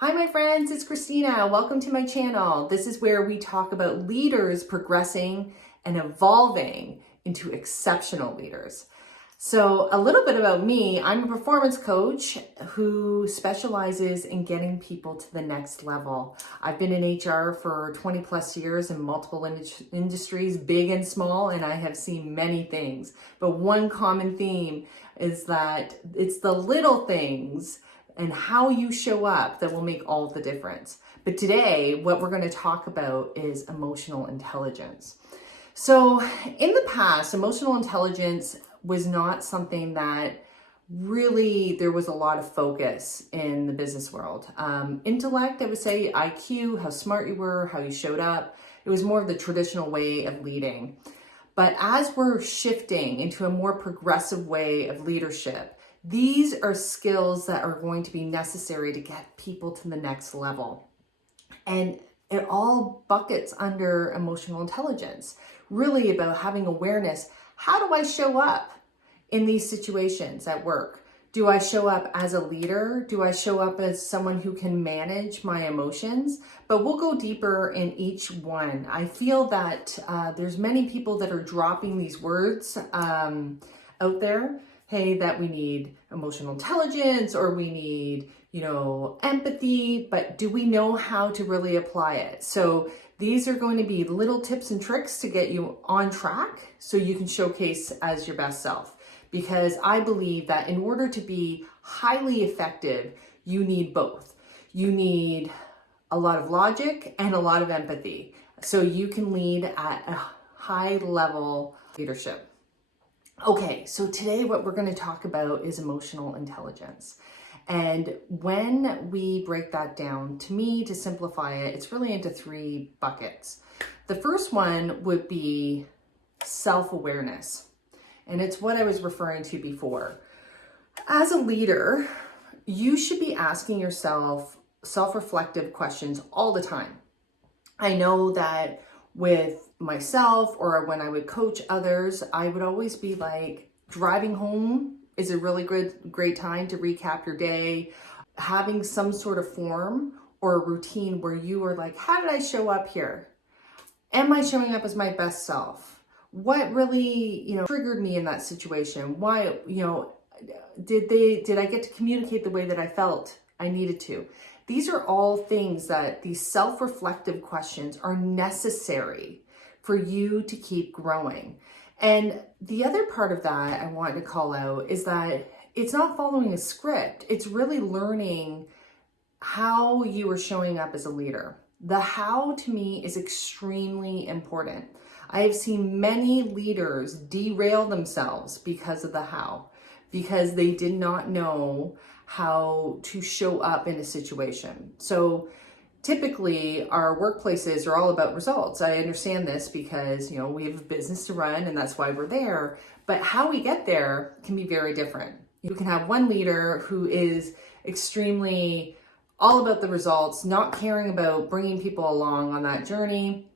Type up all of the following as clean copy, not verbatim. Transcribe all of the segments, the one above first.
Hi my friends, it's Kristina. Welcome to my channel. This is where we talk about leaders progressing and evolving into exceptional leaders. So a little bit about me, I'm a performance coach who specializes in getting people to the next level. I've been in HR for 20 plus years in multiple industries, big and small, and I have seen many things. But one common theme is that it's the little things and how you show up that will make all the difference. But today, what we're going to talk about is emotional intelligence. So in the past, emotional intelligence was not something that really there was a lot of focus in the business world. Intellect, I would say IQ, how smart you were, how you showed up. It was more of the traditional way of leading. But as we're shifting into a more progressive way of leadership, these are skills that are going to be necessary to get people to the next level. And it all buckets under emotional intelligence, really about having awareness. How do I show up in these situations at work? Do I show up as a leader? Do I show up as someone who can manage my emotions? But we'll go deeper in each one. I feel that there's many people that are dropping these words out there. Hey, that we need emotional intelligence or we need, empathy, but do we know how to really apply it? So these are going to be little tips and tricks to get you on track so you can showcase as your best self. Because I believe that in order to be highly effective, you need both. You need a lot of logic and a lot of empathy so you can lead at a high level leadership. Okay, so today what we're going to talk about is emotional intelligence. And when we break that down, to me, to simplify it, it's really into three buckets. The first one would be self-awareness. And it's what I was referring to before. As a leader, you should be asking yourself self-reflective questions all the time. I know that with myself or when I would coach others, I would always be like, driving home is a really great time to recap your day. Having some sort of form or a routine where you are like, how did I show up here? Am I showing up as my best self? What really, triggered me in that situation? Why, did I get to communicate the way that I felt I needed to? These are all things that these self-reflective questions are necessary for you to keep growing. And the other part of that I want to call out is that it's not following a script. It's really learning how you are showing up as a leader. The how to me is extremely important. I have seen many leaders derail themselves because of the how, because they did not know how to show up in a situation. So typically our workplaces are all about results. I understand this because, we have a business to run and that's why we're there. But how we get there can be very different. You can have one leader who is extremely all about the results, not caring about bringing people along on that journey.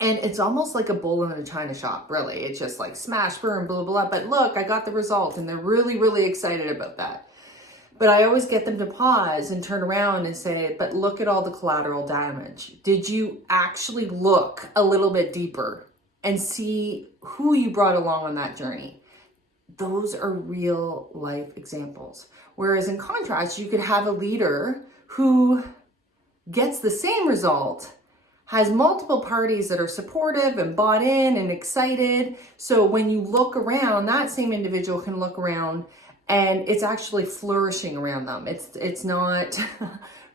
And it's almost like a bull in a china shop, really. It's just like smash, burn, blah, blah, blah. But look, I got the result. And they're really, really excited about that. But I always get them to pause and turn around and say, but look at all the collateral damage. Did you actually look a little bit deeper and see who you brought along on that journey? Those are real life examples. Whereas in contrast, you could have a leader who gets the same result, has multiple parties that are supportive and bought in and excited. So when you look around, that same individual can look around and it's actually flourishing around them. It's not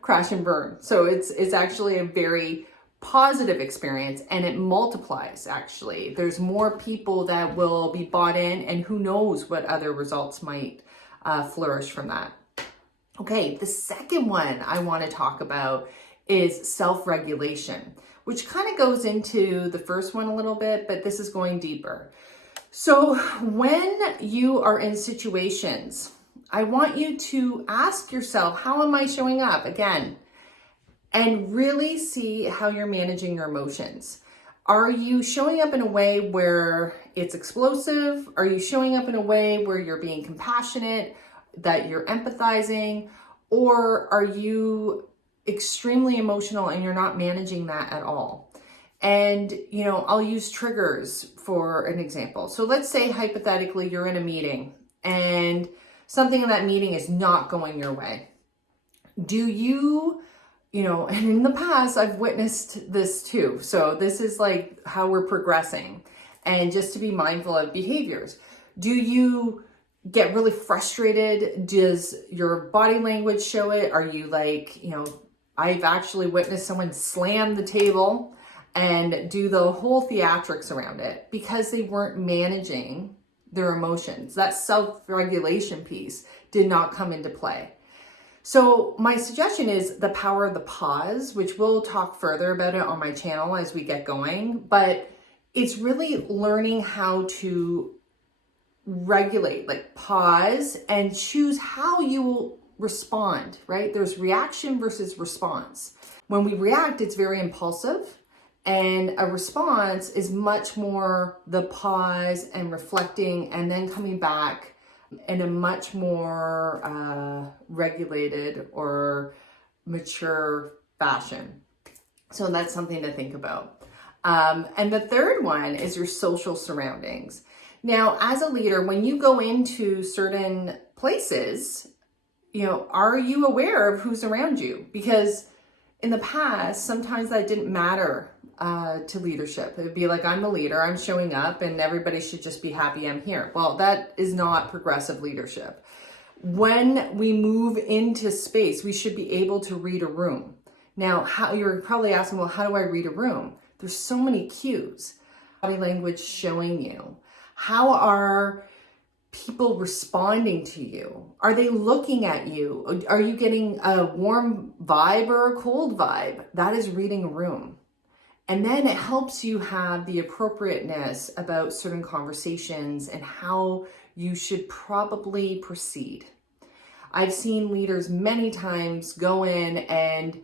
crash and burn. So it's actually a very positive experience and it multiplies actually. There's more people that will be bought in and who knows what other results might flourish from that. Okay, the second one I want to talk about is self-regulation, which kind of goes into the first one a little bit, but this is going deeper. So when you are in situations, I want you to ask yourself, how am I showing up again? And really see how you're managing your emotions. Are you showing up in a way where it's explosive? Are you showing up in a way where you're being compassionate, that you're empathizing? Or are you extremely emotional and you're not managing that at all. And, I'll use triggers for an example. So let's say hypothetically you're in a meeting and something in that meeting is not going your way. Do you, and in the past I've witnessed this too. So this is like how we're progressing, and just to be mindful of behaviors. Do you get really frustrated? Does your body language show it? Are you like, I've actually witnessed someone slam the table and do the whole theatrics around it because they weren't managing their emotions. That self-regulation piece did not come into play. So my suggestion is the power of the pause, which we'll talk further about it on my channel as we get going, but it's really learning how to regulate, like pause and choose how you will respond, right? There's reaction versus response. When we react, it's very impulsive, and a response is much more the pause and reflecting and then coming back in a much more regulated or mature fashion. So that's something to think about. And the third one is your social surroundings. Now, as a leader, when you go into certain places, are you aware of who's around you? Because in the past, sometimes that didn't matter to leadership. It would be like, I'm the leader, I'm showing up, and everybody should just be happy I'm here. Well, that is not progressive leadership. When we move into space, we should be able to read a room. Now, you're probably asking, well, how do I read a room? There's so many cues. Body language showing you. How are people responding to you? Are they looking at you? Are you getting a warm vibe or a cold vibe? That is reading a room. And then it helps you have the appropriateness about certain conversations and how you should probably proceed. I've seen leaders many times go in and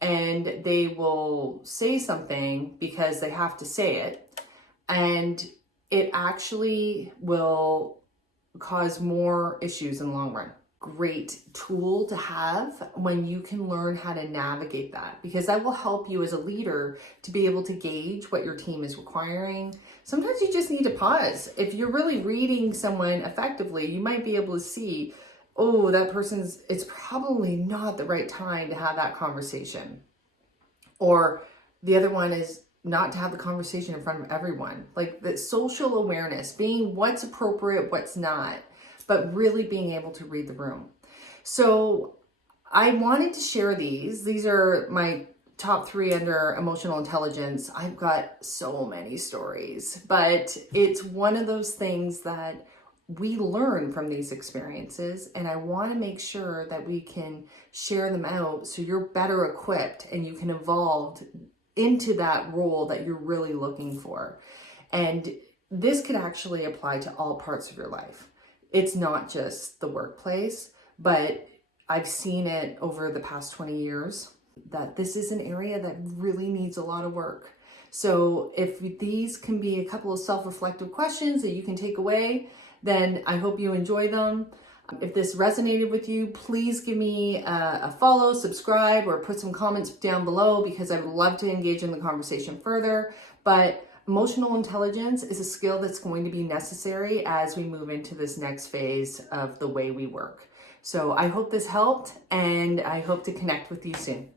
they will say something because they have to say it, and it actually will cause more issues in the long run. Great tool to have when you can learn how to navigate that, because that will help you as a leader to be able to gauge what your team is requiring. Sometimes you just need to pause. If you're really reading someone effectively, you might be able to see, oh, it's probably not the right time to have that conversation. Or the other one is not to have the conversation in front of everyone. Like the social awareness, being what's appropriate, what's not, but really being able to read the room. So I wanted to share these. These are my top 3 under emotional intelligence. I've got so many stories, but it's one of those things that we learn from these experiences, and I want to make sure that we can share them out so you're better equipped and you can evolve into that role that you're really looking for. And this could actually apply to all parts of your life. It's not just the workplace, but I've seen it over the past 20 years that this is an area that really needs a lot of work. So if these can be a couple of self-reflective questions that you can take away, then I hope you enjoy them. If this resonated with you, please give me a follow, subscribe, or put some comments down below, because I would love to engage in the conversation further. But emotional intelligence is a skill that's going to be necessary as we move into this next phase of the way we work. So I hope this helped, and I hope to connect with you soon.